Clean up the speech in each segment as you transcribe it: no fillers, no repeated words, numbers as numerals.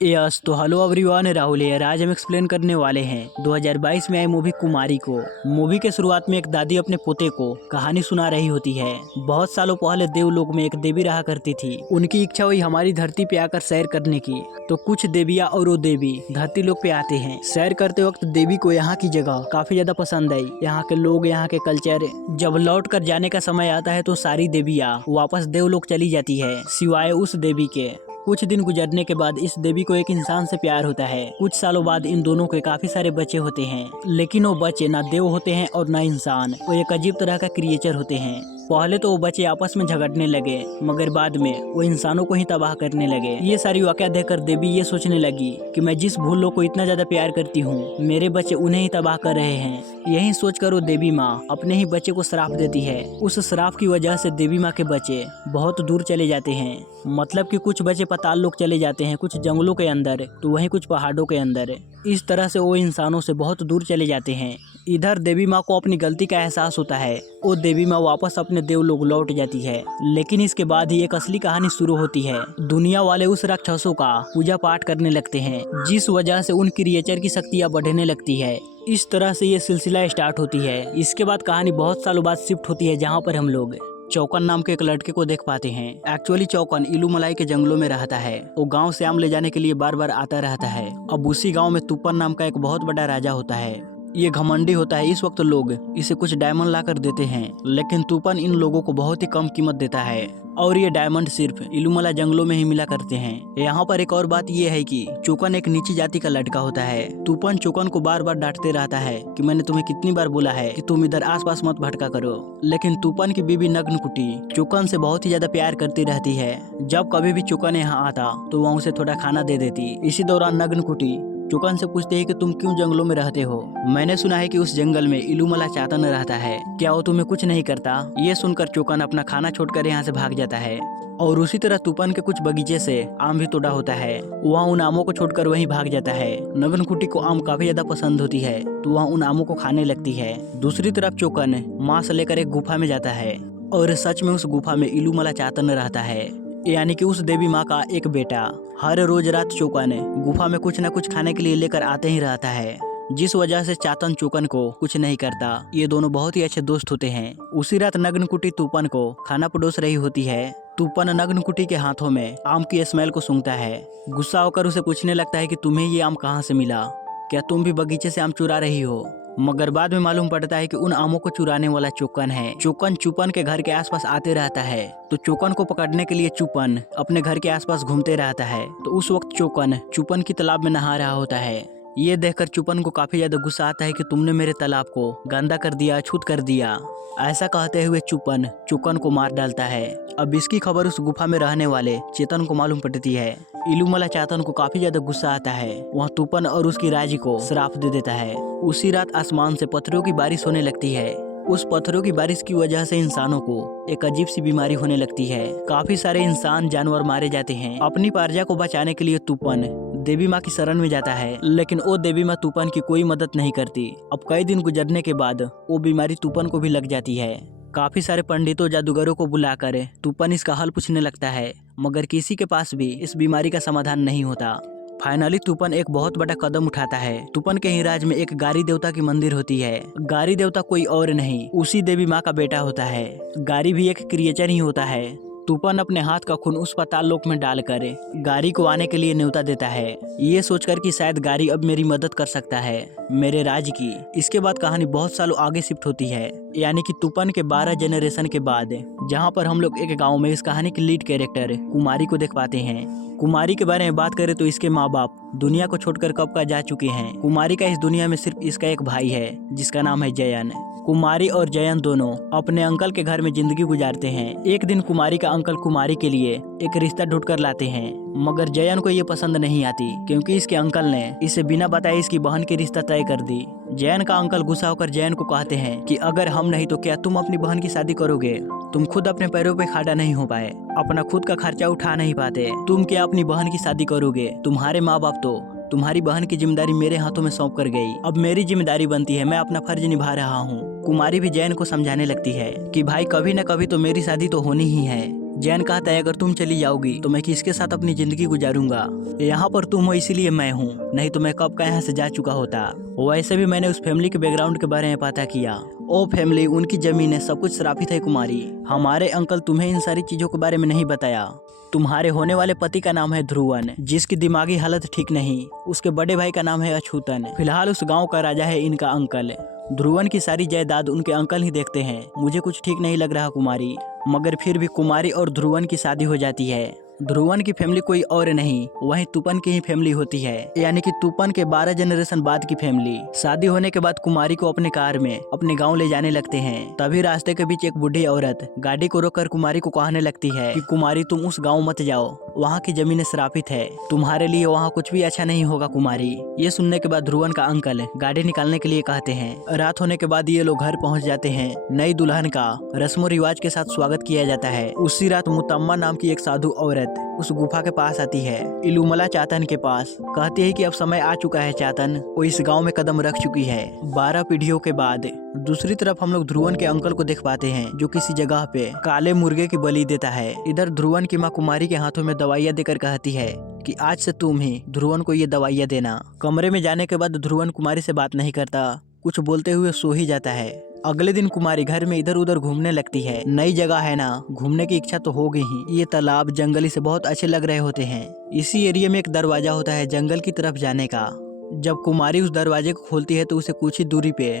Yes तो hello everyone, Rahul है। आज हम एक्सप्लेन करने वाले हैं 2022 में आई मूवी कुमारी को। मूवी के शुरुआत में एक दादी अपने पोते को कहानी सुना रही होती है। बहुत सालों पहले देवलोक में एक देवी रहा करती थी। उनकी इच्छा हुई हमारी धरती पे आकर सैर करने की। तो कुछ देवियाँ और वो देवी धरती लोक पे आते हैं। सैर करते वक्त देवी को यहाँ की जगह काफी ज्यादा पसंद आई, यहाँ के लोग, यहाँ के कल्चर। जब लौट कर जाने का समय आता है तो सारी देवियाँ वापस देवलोक चली जाती है, सिवाय उस देवी के। कुछ दिन गुजरने के बाद इस देवी को एक इंसान से प्यार होता है। कुछ सालों बाद इन दोनों के काफी सारे बच्चे होते हैं, लेकिन वो बच्चे ना देव होते हैं और ना इंसान। वो एक अजीब तरह का क्रिएचर होते हैं। पहले तो वो बच्चे आपस में झगड़ने लगे, मगर बाद में वो इंसानों को ही तबाह करने लगे। ये सारी वाकया देखकर देवी ये सोचने लगी कि मैं जिस भूलों को इतना ज्यादा प्यार करती हूँ, मेरे बच्चे उन्हें ही तबाह कर रहे हैं। यही सोचकर वो देवी माँ अपने ही बच्चे को श्राप देती है। उस श्राप की वजह से देवी माँ के बच्चे बहुत दूर चले जाते हैं। मतलब कि कुछ बच्चे पाताल लोक चले जाते हैं, कुछ जंगलों के अंदर, तो वहीं कुछ पहाड़ों के अंदर। इस तरह से वो इंसानों से बहुत दूर चले जाते हैं। इधर देवी माँ को अपनी गलती का एहसास होता है। वो देवी माँ वापस अपने देवलोक लौट जाती है। लेकिन इसके बाद ही एक असली कहानी शुरू होती है। दुनिया वाले उस राक्षसों का पूजा पाठ करने लगते हैं, जिस वजह से उन क्रिएचर की शक्तियाँ बढ़ने लगती है। इस तरह से ये सिलसिला स्टार्ट होती है। इसके बाद कहानी बहुत सालों बाद शिफ्ट होती है, जहाँ पर हम लोग चौकन नाम के एक लड़के को देख पाते हैं। एक्चुअली चौकन इलूमलाई के जंगलों में रहता है। वो गांव से आम ले जाने के लिए बार बार आता रहता है। अब उसी गांव में तूपन नाम का एक बहुत बड़ा राजा होता है। ये घमंडी होता है। इस वक्त लोग इसे कुछ डायमंड ला कर देते हैं, लेकिन तूपन इन लोगों को बहुत ही कम कीमत देता है और ये डायमंड सिर्फ इलूमला जंगलों में ही मिला करते हैं। यहाँ पर एक और बात ये है कि चौकन एक नीची जाति का लड़का होता है। तूपन चौकन को बार बार डांटते रहता है कि मैंने तुम्हें कितनी बार बोला है कि तुम इधर आसपास मत भटका करो। लेकिन तूपन की बीबी नग्नकुटी चौकन से बहुत ही ज्यादा प्यार करती रहती है। जब कभी भी चौकन यहाँ आता तो वह उसे थोड़ा खाना दे देती। इसी दौरान नग्नकुटी चौकन से पूछते हैं कि तुम क्यों जंगलों में रहते हो। मैंने सुना है कि उस जंगल में इलूमला चातन रहता है, क्या वो तुम्हें कुछ नहीं करता? ये सुनकर चौकन अपना खाना छोड़कर यहाँ से भाग जाता है। और उसी तरह तूपन के कुछ बगीचे से आम भी तोड़ा होता है। वह उन आमों को छोड़कर वहीं भाग जाता है। नगनकुटी को आम काफी ज्यादा पसंद होती है, तो वह उन आमों को खाने लगती है। दूसरी तरफ चौकन माँ से लेकर एक गुफा में जाता है और सच में उस गुफा में इलूमला चातन रहता है, यानी कि उस देवी माँ का एक बेटा। हर रोज रात चौकन गुफा में कुछ न कुछ खाने के लिए लेकर आते ही रहता है, जिस वजह से चातन चौकन को कुछ नहीं करता। ये दोनों बहुत ही अच्छे दोस्त होते हैं। उसी रात नग्नकुटी तूपन को खाना परोस रही होती है। तूपन नग्नकुटी के हाथों में आम की स्मेल को सूंघता है। गुस्सा होकर उसे पूछने लगता है कि तुम्हें ये आम कहाँ से मिला? क्या तुम भी बगीचे से आम चुरा रही हो? मगर बाद में मालूम पड़ता है कि उन आमों को चुराने वाला चौकन है। चौकन चुपन के घर के आसपास आते रहता है, तो चौकन को पकड़ने के लिए चुपन अपने घर के आसपास घूमते रहता है। तो उस वक्त चौकन चुपन की तालाब में नहा रहा होता है। ये देखकर चुपन को काफी ज्यादा गुस्सा आता है कि तुमने मेरे तालाब को गंदा कर दिया, छूत कर दिया। ऐसा कहते हुए चुपन चौकन को मार डालता है। अब इसकी खबर उस गुफा में रहने वाले चेतन को मालूम पड़ती है। इलूमला चातन को काफी ज्यादा गुस्सा आता है। वह तूपन और उसकी राजी को श्राप दे देता है। उसी रात आसमान से पत्थरों की बारिश होने लगती है। उस पत्थरों की बारिश की वजह से इंसानों को एक अजीब सी बीमारी होने लगती है। काफी सारे इंसान जानवर मारे जाते हैं। अपनी प्रजा को बचाने के लिए तूपन देवी माँ की शरण में जाता है, लेकिन वो देवी माँ तूपन की कोई मदद नहीं करती। अब कई दिन गुजरने के बाद वो बीमारी तूपन को भी लग जाती है। काफी सारे पंडितों जादूगरों को बुलाकर तूपन इसका हल पूछने लगता है, मगर किसी के पास भी इस बीमारी का समाधान नहीं होता। फाइनली तूपन एक बहुत बड़ा कदम उठाता है। तूपन के ही राज में एक गारी देवता की मंदिर होती है। गारी देवता कोई और नहीं, उसी देवी माँ का बेटा होता है। गारी भी एक क्रिएचर ही होता है। तूपन अपने हाथ का खून उस पाताल लोक में डालकर गारी को आने के लिए न्योता देता है, ये सोचकर कि शायद गारी अब मेरी मदद कर सकता है मेरे राज की। इसके बाद कहानी बहुत सालों आगे शिफ्ट होती है, यानी कि तूपन के 12 जनरेशन के बाद, जहाँ पर हम लोग एक गांव में इस कहानी की लीड कैरेक्टर कुमारी को देख पाते हैं। कुमारी के बारे में बात करें तो इसके माँ बाप दुनिया को छोड़कर कब का जा चुके हैं। कुमारी का इस दुनिया में सिर्फ इसका एक भाई है, जिसका नाम है जयन। कुमारी और जयन दोनों अपने अंकल के घर में जिंदगी गुजारते हैं। एक दिन कुमारी का अंकल कुमारी के लिए एक रिश्ता ढूंढ कर लाते हैं, मगर जयन को ये पसंद नहीं आती, क्योंकि इसके अंकल ने इसे बिना बताए इसकी बहन की रिश्ता तय कर दी। जयन का अंकल गुस्सा होकर जयन को कहते हैं कि अगर हम नहीं तो क्या तुम अपनी बहन की शादी करोगे? तुम खुद अपने पैरों पे खड़ा नहीं हो पाए, अपना खुद का खर्चा उठा नहीं पाते, तुम क्या अपनी बहन की शादी करोगे? तुम्हारे माँ बाप तो तुम्हारी बहन की जिम्मेदारी मेरे हाथों में सौंप कर गई। अब मेरी जिम्मेदारी बनती है, मैं अपना फर्ज निभा रहा हूँ। कुमारी भी जयन को समझाने लगती है कि भाई कभी न कभी तो मेरी शादी तो होनी ही है। जैन कहता है अगर तुम चली जाओगी तो मैं किसके साथ अपनी जिंदगी गुजारूंगा। यहाँ पर तुम हो इसीलिए मैं हूँ, नहीं तो मैं कब का यहाँ से जा चुका होता। वैसे भी मैंने उस फैमिली के बैकग्राउंड के बारे में पता किया। ओ फैमिली, उनकी जमीन है, सब कुछ श्रापित है कुमारी। हमारे अंकल तुम्हें इन सारी चीजों के बारे में नहीं बताया। तुम्हारे होने वाले पति का नाम है ध्रुवन, जिसकी दिमागी हालत ठीक नहीं। उसके बड़े भाई का नाम है अछूतन। फिलहाल उस गांव का राजा है इनका अंकल। ध्रुवन की सारी जायदाद उनके अंकल ही देखते हैं। मुझे कुछ ठीक नहीं लग रहा कुमारी, मगर फिर भी कुमारी और ध्रुवन की शादी हो जाती है। ध्रुवन की फैमिली कोई और नहीं, वही तूपन की ही फैमिली होती है, यानी कि तूपन के 12 जनरेशन बाद की फैमिली। शादी होने के बाद कुमारी को अपने कार में अपने गांव ले जाने लगते हैं। तभी रास्ते के बीच एक बूढ़ी औरत गाड़ी को रोककर कुमारी को कहने लगती है कि कुमारी तुम उस गांव मत जाओ, वहाँ की जमीनें श्रापित है, तुम्हारे लिए वहाँ कुछ भी अच्छा नहीं होगा कुमारी। ये सुनने के बाद ध्रुवन का अंकल गाड़ी निकालने के लिए कहते हैं। रात होने के बाद ये लोग घर पहुँच जाते हैं। नई दुल्हन का रस्मो रिवाज के साथ स्वागत किया जाता है। उसी रात मुतम्मा नाम की एक साधु औरत उस गुफा के पास आती है, इलुमला चातन के पास। कहती है कि अब समय आ चुका है चातन, वो इस गांव में कदम रख चुकी है 12 पीढ़ियों के बाद। दूसरी तरफ हम लोग ध्रुवन के अंकल को देख पाते हैं, जो किसी जगह पे काले मुर्गे की बलि देता है। इधर ध्रुवन की माँ कुमारी के हाथों में दवाइयाँ देकर कहती है कि आज से तुम ही ध्रुवन को ये दवाइयाँ देना। कमरे में जाने के बाद ध्रुवन कुमारी से बात नहीं करता, कुछ बोलते हुए सो ही जाता है। अगले दिन कुमारी घर में इधर उधर घूमने लगती है। नई जगह है ना, घूमने की इच्छा तो होगी ही। ये तालाब जंगली से बहुत अच्छे लग रहे होते हैं। इसी एरिया में एक दरवाजा होता है जंगल की तरफ जाने का। जब कुमारी उस दरवाजे को खोलती है तो उसे कुछ ही दूरी पे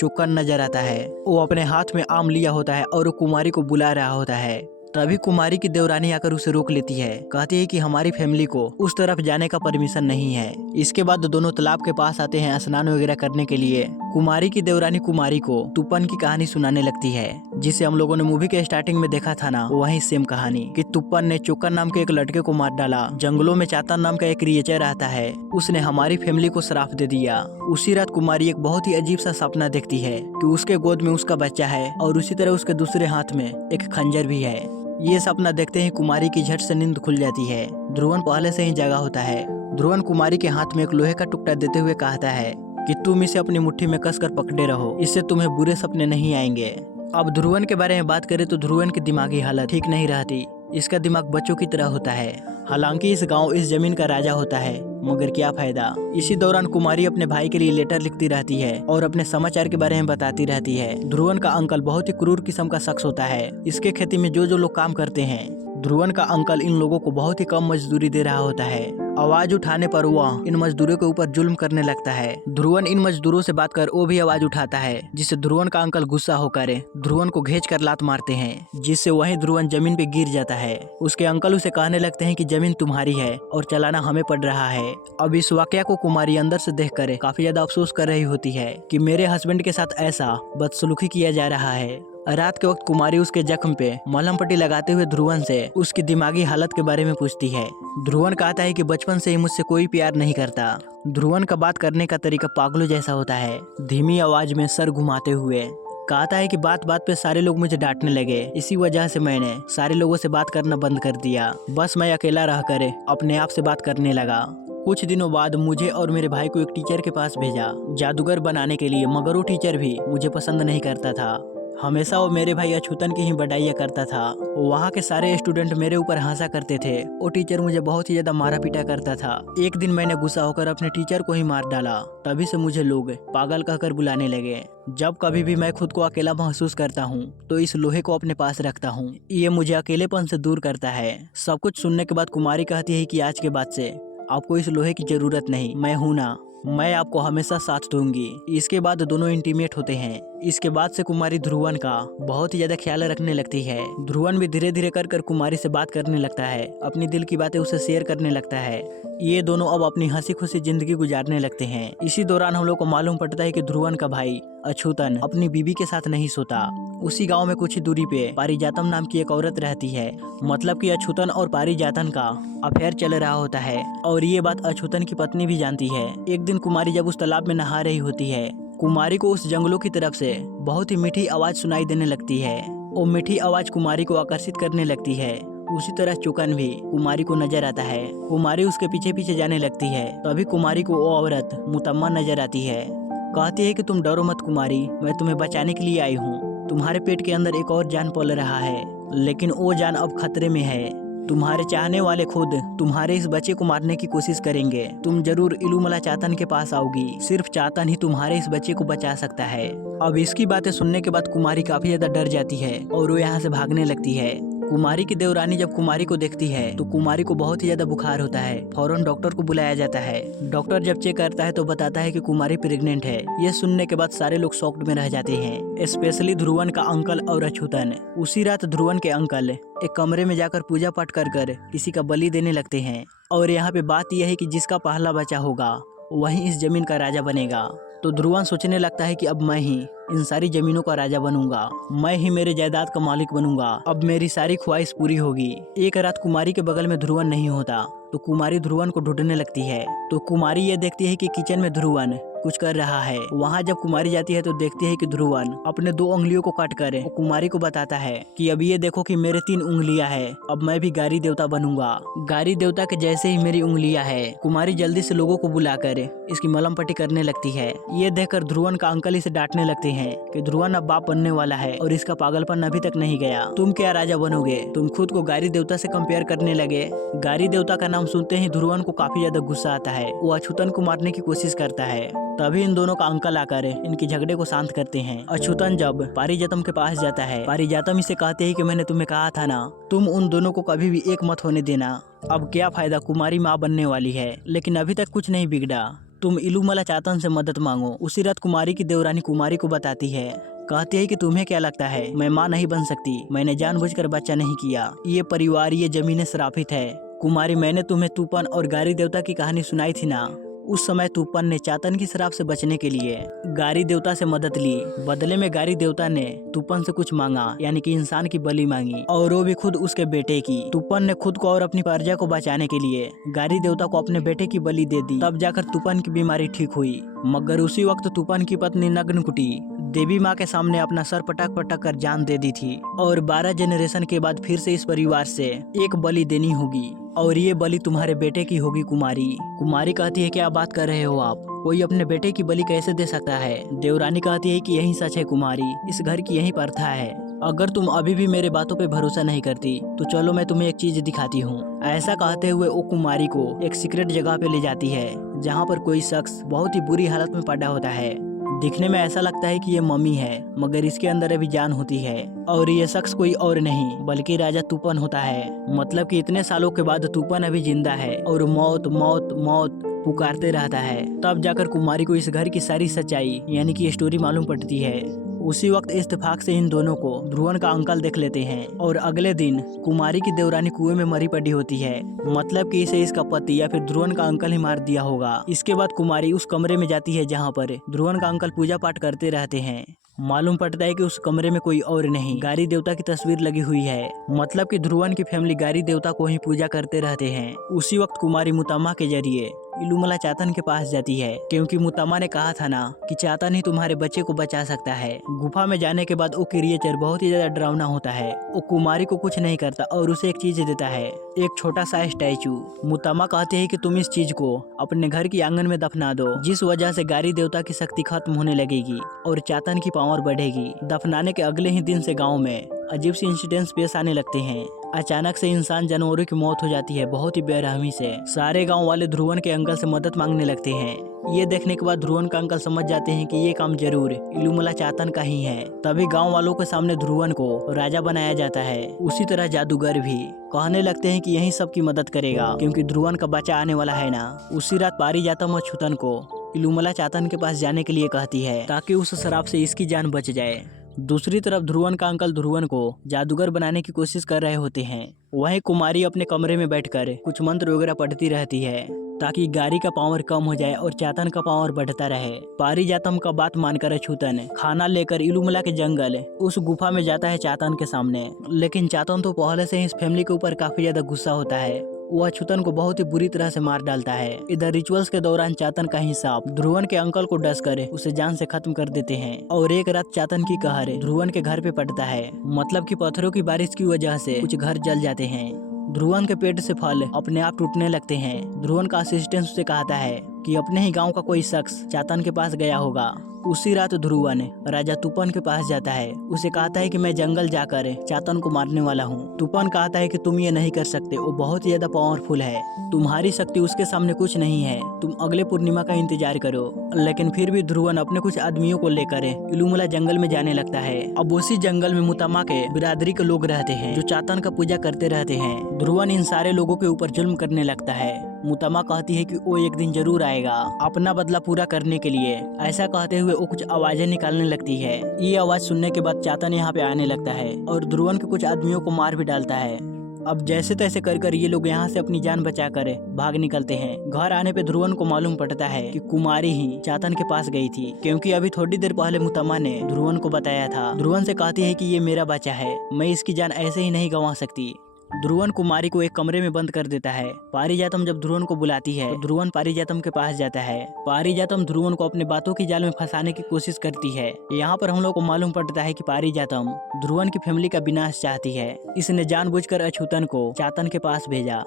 चुकन नजर आता है। वो अपने हाथ में आम लिया होता है और वो कुमारी को बुला रहा होता है। तभी कुमारी की देवरानी आकर उसे रोक लेती है, कहती है कि हमारी फैमिली को उस तरफ जाने का परमिशन नहीं है। इसके बाद दोनों तालाब के पास आते हैं स्नान वगैरह करने के लिए। कुमारी की देवरानी कुमारी को तुपन की कहानी सुनाने लगती है, जिसे हम लोगों ने मूवी के स्टार्टिंग में देखा था ना, वही सेम कहानी कि तुपन ने चोकन नाम के एक लड़के को मार डाला। जंगलों में चातन नाम का एक क्रिएचर आता है, उसने हमारी फैमिली को श्राप दे दिया। उसी रात कुमारी एक बहुत ही अजीब सा सपना देखती है कि उसके गोद में उसका बच्चा है और उसी तरह उसके दूसरे हाथ में एक खंजर भी है। ये सपना देखते ही कुमारी की झट से नींद खुल जाती है। ध्रुवन पहले से ही जगा होता है। ध्रुवन कुमारी के हाथ में एक लोहे का टुकड़ा देते हुए कहता है कि तुम इसे अपनी मुट्ठी में कसकर पकड़े रहो, इससे तुम्हें बुरे सपने नहीं आएंगे। अब ध्रुवन के बारे में बात करें तो ध्रुवन की दिमागी हालत ठीक नहीं रहती। इसका दिमाग बच्चों की तरह होता है। हालांकि इस गांव इस जमीन का राजा होता है, मगर क्या फायदा। इसी दौरान कुमारी अपने भाई के लिए लेटर लिखती रहती है और अपने समाचार के बारे में बताती रहती है। ध्रुवन का अंकल बहुत ही क्रूर किस्म का शख्स होता है। इसके खेती में जो लोग काम करते हैं, ध्रुवन का अंकल इन लोगों को बहुत ही कम मजदूरी दे रहा होता है। आवाज उठाने पर वह इन मजदूरों के ऊपर जुल्म करने लगता है। ध्रुवन इन मजदूरों से बात कर वो भी आवाज उठाता है, जिससे ध्रुवन का अंकल गुस्सा होकर ध्रुवन को घेच कर लात मारते हैं, जिससे वही ध्रुवन जमीन पे गिर जाता है। उसके अंकल उसे कहने लगते हैं कि जमीन तुम्हारी है और चलाना हमें पड़ रहा है। अब इस वाकया को कुमारी अंदर से देखकर काफी ज्यादा अफसोस कर रही होती है कि मेरे हस्बैंड के साथ ऐसा बदसलूकी किया जा रहा है। रात के वक्त कुमारी उसके जख्म पे मलहम पट्टी लगाते हुए ध्रुवन से उसकी दिमागी हालत के बारे में पूछती है। ध्रुवन कहता है कि बचपन से ही मुझसे कोई प्यार नहीं करता। ध्रुवन का बात करने का तरीका पागलों जैसा होता है, धीमी आवाज में सर घुमाते हुए। कहता है कि बात बात पे सारे लोग मुझे डांटने लगे, इसी वजह से मैंने सारे लोगों से बात करना बंद कर दिया। बस मैं अकेला रहकर अपने आप से बात करने लगा। कुछ दिनों बाद मुझे और मेरे भाई को एक टीचर के पास भेजा जादूगर बनाने के लिए, मगर वो टीचर भी मुझे पसंद नहीं करता था। हमेशा वो मेरे भाई अछूतन की ही बढ़ाइया करता था। वहाँ के सारे स्टूडेंट मेरे ऊपर हंसा करते थे। वो टीचर मुझे बहुत ही ज्यादा मारा पीटा करता था। एक दिन मैंने गुस्सा होकर अपने टीचर को ही मार डाला। तभी से मुझे लोग पागल कहकर बुलाने लगे। जब कभी भी मैं खुद को अकेला महसूस करता हूँ तो इस लोहे को अपने पास रखता हूँ, ये मुझे अकेलेपन से दूर करता है। सब कुछ सुनने के बाद कुमारी कहती है कि आज के बाद से आपको इस लोहे की जरूरत नहीं, मैं हूँ ना, मैं आपको हमेशा साथ दूंगी। इसके बाद दोनों इंटीमेट होते हैं। इसके बाद से कुमारी ध्रुवन का बहुत ही ज्यादा ख्याल रखने लगती है। ध्रुवन भी धीरे धीरे कर कुमारी से बात करने लगता है, अपनी दिल की बातें उसे शेयर करने लगता है। ये दोनों अब अपनी हंसी खुशी जिंदगी गुजारने लगते हैं। इसी दौरान हम लोग को मालूम पड़ता है कि ध्रुवन का भाई अछूतन अपनी बीबी के साथ नहीं सोता। उसी गांव में कुछ ही दूरी पे पारिजातम नाम की एक औरत रहती है। मतलब कि अछूतन और पारिजातन का अफेयर चल रहा होता है और ये बात अछूतन की पत्नी भी जानती है। एक दिन कुमारी जब उस तालाब में नहा रही होती है, कुमारी को उस जंगलों की तरफ से बहुत ही मीठी आवाज सुनाई देने लगती है। वो मीठी आवाज कुमारी को आकर्षित करने लगती है। उसी तरह चुकन भी कुमारी को नजर आता है। कुमारी उसके पीछे पीछे जाने लगती है। तभी कुमारी को वो औरत मुतम्मा नजर आती है। कहती है कि तुम डरो मत कुमारी, मैं तुम्हें बचाने के लिए आई हूँ। तुम्हारे पेट के अंदर एक और जान पल रहा है, लेकिन वो जान अब खतरे में है। तुम्हारे चाहने वाले खुद तुम्हारे इस बच्चे को मारने की कोशिश करेंगे। तुम जरूर इलूमला चातन के पास आओगी। सिर्फ चातन ही तुम्हारे इस बच्चे को बचा सकता है। अब इसकी बातें सुनने के बाद कुमारी काफी ज्यादा डर जाती है और वो यहाँ से भागने लगती है। कुमारी की देवरानी जब कुमारी को देखती है तो कुमारी को बहुत ही ज्यादा बुखार होता है। फौरन डॉक्टर को बुलाया जाता है। डॉक्टर जब चेक करता है तो बताता है कि कुमारी प्रेग्नेंट है। ये सुनने के बाद सारे लोग शॉक्ड में रह जाते हैं, स्पेशली ध्रुवन का अंकल और अछूतन। उसी रात ध्रुवन के अंकल एक कमरे में जाकर पूजा पाठ कर किसी का बलि देने लगते हैं। और यहाँ पे बात यह है कि जिसका पहला बच्चा होगा वही इस जमीन का राजा बनेगा। तो ध्रुवन सोचने लगता है कि अब मैं ही इन सारी जमीनों का राजा बनूंगा, मैं ही मेरे जायदाद का मालिक बनूंगा। अब मेरी सारी ख्वाहिश पूरी होगी। एक रात कुमारी के बगल में ध्रुवन नहीं होता तो कुमारी ध्रुवन को ढूंढने लगती है। तो कुमारी ये देखती है कि किचन में ध्रुवन कुछ कर रहा है। वहाँ जब कुमारी जाती है तो देखती है कि ध्रुवन अपने 2 उंगलियों को काट कर कुमारी को बताता है कि अब ये देखो कि मेरे 3 उंगलियां हैं, अब मैं भी गारी देवता बनूंगा। गारी देवता के जैसे ही मेरी उंगलियां है। कुमारी जल्दी से लोगों को बुलाकर इसकी मलम पट्टी करने लगती है। ये देखकर ध्रुवन का अंकल इसे डांटने लगते हैं कि ध्रुवन अब बाप बनने वाला है और इसका पागलपन अभी तक नहीं गया। तुम क्या राजा बनोगे? तुम खुद को गारी देवता से कंपेयर करने लगे। गारी देवता का नाम सुनते ही ध्रुवन को काफी ज्यादा गुस्सा आता है। वो अछूतन को मारने की कोशिश करता है। तभी इन दोनों का अंकल आकर इनकी झगड़े को शांत करते हैं। अछूतन जब पारिजातम के पास जाता है, पारिजातम इसे कहते हैं कि मैंने तुम्हें कहा था ना, तुम उन दोनों को कभी भी एक मत होने देना। अब क्या फायदा, कुमारी माँ बनने वाली है लेकिन अभी तक कुछ नहीं बिगड़ा। तुम इलूमला चातन से मदद मांगो। उसी रात कुमारी की देवरानी कुमारी को बताती है, कहती है कि तुम्हें क्या लगता है मैं माँ नहीं बन सकती? मैंने जानबूझकर बच्चा नहीं किया। ये परिवार, ये जमीनें श्रापित है। कुमारी, मैंने तुम्हें तूपन और गारी देवता की कहानी सुनाई थी ना, उस समय तूपन ने चातन की श्राप से बचने के लिए गारी देवता से मदद ली। बदले में गारी देवता ने तूपन से कुछ मांगा, यानी कि इंसान की बलि मांगी, और वो भी खुद उसके बेटे की। तूपन ने खुद को और अपनी प्रजा को बचाने के लिए गारी देवता को अपने बेटे की बलि दे दी। तब जाकर तूपन की बीमारी ठीक हुई। मगर उसी वक्त तूपन की पत्नी नग्नकुटी देवी माँ के सामने अपना सर पटक पटक कर जान दे दी थी। और 12 जनरेशन के बाद फिर से इस परिवार से एक बलि देनी होगी और ये बलि तुम्हारे बेटे की होगी। कुमारी कुमारी कहती है, क्या बात कर रहे हो आप? कोई अपने बेटे की बलि कैसे दे सकता है? देवरानी कहती है कि यही सच है कुमारी, इस घर की यही प्रथा है। अगर तुम अभी भी मेरे बातों पे भरोसा नहीं करती तो चलो मैं तुम्हें एक चीज दिखाती हूँ। ऐसा कहते हुए वो कुमारी को एक सीक्रेट जगह पे ले जाती है जहाँ पर कोई शख्स बहुत ही बुरी हालत में पड़ा होता है। दिखने में ऐसा लगता है कि ये मम्मी है मगर इसके अंदर अभी जान होती है और ये शख्स कोई और नहीं बल्कि राजा तूपन होता है। मतलब कि इतने सालों के बाद तूपन अभी जिंदा है और मौत मौत मौत पुकारते रहता है। तब जाकर कुमारी को इस घर की सारी सच्चाई यानी कि स्टोरी मालूम पड़ती है। उसी वक्त इत्तेफाक से इन दोनों को ध्रुवन का अंकल देख लेते हैं और अगले दिन कुमारी की देवरानी कुएं में मरी पड़ी होती है। मतलब कि इसे इसका पति या फिर ध्रुवन का अंकल ही मार दिया होगा। इसके बाद कुमारी उस कमरे में जाती है जहाँ पर ध्रुवन का अंकल पूजा पाठ करते रहते हैं। मालूम पड़ता है कि उस कमरे में कोई और नहीं गारी देवता की तस्वीर लगी हुई है। मतलब कि ध्रुवन की फैमिली गारी देवता को ही पूजा करते रहते हैं। उसी वक्त कुमारी मुतम्मा के जरिए इलूमला चातन के पास जाती है क्योंकि मुतम्मा ने कहा था ना कि चातन ही तुम्हारे बच्चे को बचा सकता है। गुफा में जाने के बाद वो क्रिएचर बहुत ही ज्यादा डरावना होता है। वो कुमारी को कुछ नहीं करता और उसे एक चीज देता है, एक छोटा सा स्टैचू। मुतम्मा कहते हैं कि तुम इस चीज को अपने घर की आंगन में दफना दो, जिस वजह से गारी देवता की शक्ति खत्म होने लगेगी और चातन की पावर बढ़ेगी। दफनाने के अगले ही दिन से गाँव में अजीब सी इंसिडेंट्स पेश आने लगते हैं। अचानक से इंसान जानवरों की मौत हो जाती है बहुत ही बेरहमी से। सारे गांव वाले ध्रुवन के अंकल से मदद मांगने लगते हैं। ये देखने के बाद ध्रुवन का अंकल समझ जाते हैं कि ये काम जरूर इलूमला चातन का ही है। तभी गांव वालों के सामने ध्रुवन को राजा बनाया जाता है। उसी तरह जादूगर भी कहने लगते हैं कि यही सबकी मदद करेगा क्योंकि ध्रुवन का बच्चा आने वाला है ना। उसी रात पारिजातम और छुतन को इलूमला चातन के पास जाने के लिए कहती है ताकि उस शराब से इसकी जान बच जाए। दूसरी तरफ ध्रुवन का अंकल ध्रुवन को जादूगर बनाने की कोशिश कर रहे होते हैं। वहीं कुमारी अपने कमरे में बैठकर कुछ मंत्र वगैरह पढ़ती रहती है ताकि गारी का पावर कम हो जाए और चातन का पावर बढ़ता रहे। पारिजातम का बात मानकर अछूतन खाना लेकर इलूमला के जंगल उस गुफा में जाता है चातन के सामने। लेकिन चातन तो पहले से ही इस फैमिली के ऊपर काफी ज्यादा गुस्सा होता है। वो अछूतन को बहुत ही बुरी तरह से मार डालता है। इधर रिचुअल्स के दौरान चातन का ही सांप ध्रुवन के अंकल को डस कर उसे जान से खत्म कर देते हैं। और एक रात चातन की कहर ध्रुवन के घर पे पड़ता है। मतलब कि पत्थरों की बारिश की वजह से कुछ घर जल जाते हैं। ध्रुवन के पेट से फल अपने आप टूटने लगते हैं। ध्रुवन का असिस्टेंट उसे कहता है कि अपने ही गांव का कोई शख्स चातन के पास गया होगा उसी रात ध्रुवन राजा तूफान के पास जाता है। उसे कहता है कि मैं जंगल जाकर चातन को मारने वाला हूँ। तूफान कहता है कि तुम ये नहीं कर सकते, वो बहुत ही ज्यादा पावरफुल है, तुम्हारी शक्ति उसके सामने कुछ नहीं है, तुम अगले पूर्णिमा का इंतजार करो। लेकिन फिर भी ध्रुवन अपने कुछ आदमियों को लेकर इलूमला जंगल में जाने लगता है। अब उसी जंगल में मुतमा के बिरादरी के लोग रहते हैं जो चातन का पूजा करते रहते हैं। ध्रुवन इन सारे लोगों के ऊपर जुल्म करने लगता है। मुतमा कहती है कि वो एक दिन जरूर आएगा अपना बदला पूरा करने के लिए। ऐसा कहते हुए वो कुछ आवाजें निकालने लगती है। ये आवाज सुनने के बाद चातन यहाँ पे आने लगता है और ध्रुवन के कुछ आदमियों को मार भी डालता है। अब जैसे तैसे कर ये लोग यहाँ से अपनी जान बचा कर भाग निकलते हैं। घर आने पे ध्रुवन को मालूम पड़ता है कि कुमारी ही चातन के पास गई थी, क्योंकि अभी थोड़ी देर पहले मुतमा ने ध्रुवन को बताया था। ध्रुवन से कहती है कि ये मेरा बच्चा है, मैं इसकी जान ऐसे ही नहीं गंवा सकती। ध्रुवन कुमारी को एक कमरे में बंद कर देता है। पारिजातम जब ध्रुवन को बुलाती है तो ध्रुवन पारिजातम के पास जाता है। पारिजातम ध्रुवन को अपने बातों की जाल में फंसाने की कोशिश करती है। यहाँ पर हम लोग को मालूम पड़ता है कि पारिजातम ध्रुवन की फैमिली का विनाश चाहती है। इसने जानबूझकर अछूतन को चातन के पास भेजा,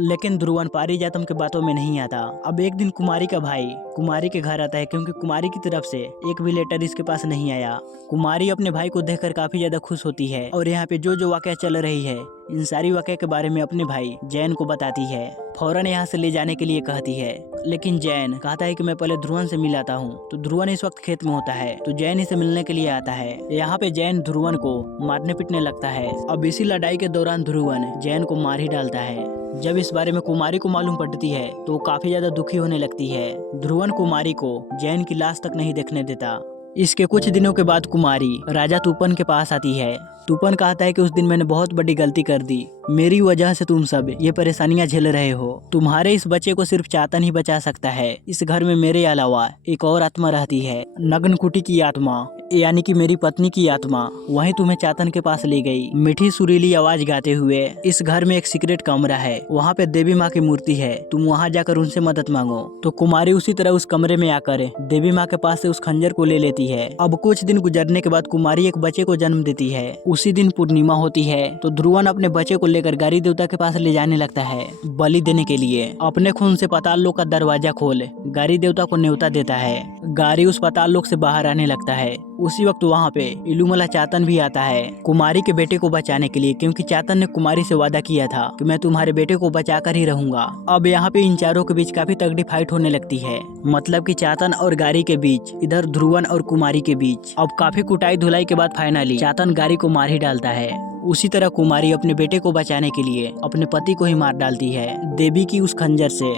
लेकिन ध्रुवन पारिजातम के बातों में नहीं आता। अब एक दिन कुमारी का भाई कुमारी के घर आता है, क्योंकि कुमारी की तरफ से एक भी लेटर इसके पास नहीं आया। कुमारी अपने भाई को देखकर काफी ज्यादा खुश होती है और यहाँ पे जो वाकया चल रही है इन सारी वाकया के बारे में अपने भाई जैन को बताती है। फौरन यहाँ से ले जाने के लिए कहती है, लेकिन जैन कहता है कि मैं पहले ध्रुवन से मिलाता हूँ। तो ध्रुवन इस वक्त खेत में होता है, तो जैन इसे मिलने के लिए आता है। यहाँ पे जैन ध्रुवन को मारने पीटने लगता है। अब इसी लड़ाई के दौरान ध्रुवन जैन को मार ही डालता है। जब इस बारे में कुमारी को मालूम पड़ती है तो काफी ज्यादा दुखी होने लगती है। ध्रुवन कुमारी को जैन की लाश तक नहीं देखने देता। इसके कुछ दिनों के बाद कुमारी राजा तूफान के पास आती है। तूफान कहता है कि उस दिन मैंने बहुत बड़ी गलती कर दी, मेरी वजह से तुम सब ये परेशानियां झेल रहे हो। तुम्हारे इस बच्चे को सिर्फ चातन ही बचा सकता है। इस घर में मेरे अलावा एक और आत्मा रहती है, नग्नकुटी की आत्मा, यानी कि मेरी पत्नी की आत्मा। वहीं तुम्हें चातन के पास ले गई। मीठी सुरीली आवाज गाते हुए, इस घर में एक सीक्रेट कमरा है, वहाँ पे देवी माँ की मूर्ति है, तुम वहाँ जाकर उनसे मदद मांगो। तो कुमारी उसी तरह उस कमरे में आकर देवी माँ के पास से उस खंजर को ले लेती है। अब कुछ दिन गुजरने के बाद कुमारी एक बच्चे को जन्म देती है। उसी दिन पूर्णिमा होती है, तो ध्रुवन अपने बच्चे को लेकर गारी देवता के पास ले जाने लगता है बलि देने के लिए। अपने खून से पाताल लोक का दरवाजा खोल गारी देवता को न्योता देता है। गारी उस पाताल लोक से बाहर आने लगता है। उसी वक्त वहाँ पे इलूमला चातन भी आता है कुमारी के बेटे को बचाने के लिए, क्योंकि चातन ने कुमारी से वादा किया था कि मैं तुम्हारे बेटे को बचा कर ही रहूंगा। अब यहाँ पे इन चारों के बीच काफी तगड़ी फाइट होने लगती है, मतलब कि चातन और गारी के बीच, इधर ध्रुवन और कुमारी के बीच। अब काफी कुटाई धुलाई के बाद फाइनली चातन गारी को मार ही डालता है। उसी तरह कुमारी अपने बेटे को बचाने के लिए अपने पति को ही मार डालती है देवी की उस खंजर से।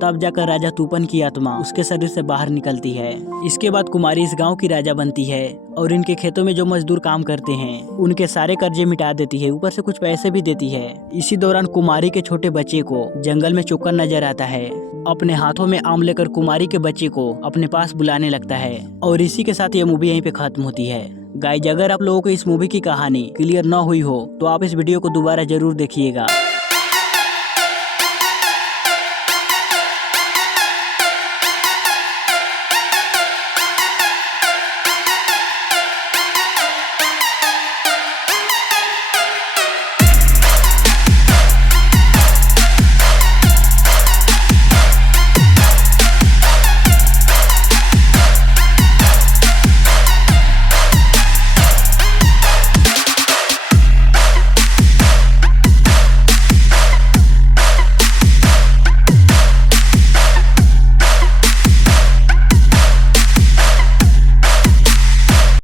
तब जाकर राजा तूफान की आत्मा उसके शरीर से बाहर निकलती है। इसके बाद कुमारी इस गांव की राजा बनती है और इनके खेतों में जो मजदूर काम करते हैं उनके सारे कर्जे मिटा देती है, ऊपर से कुछ पैसे भी देती है। इसी दौरान कुमारी के छोटे बच्चे को जंगल में चुक्कन नजर आता है। अपने हाथों में आम लेकर कुमारी के बच्चे को अपने पास बुलाने लगता है और इसी के साथ ये मूवी यहीं पे खत्म होती है। गाइज, अगर आप लोगों को इस मूवी की कहानी क्लियर न हुई हो तो आप इस वीडियो को दोबारा जरूर देखिएगा।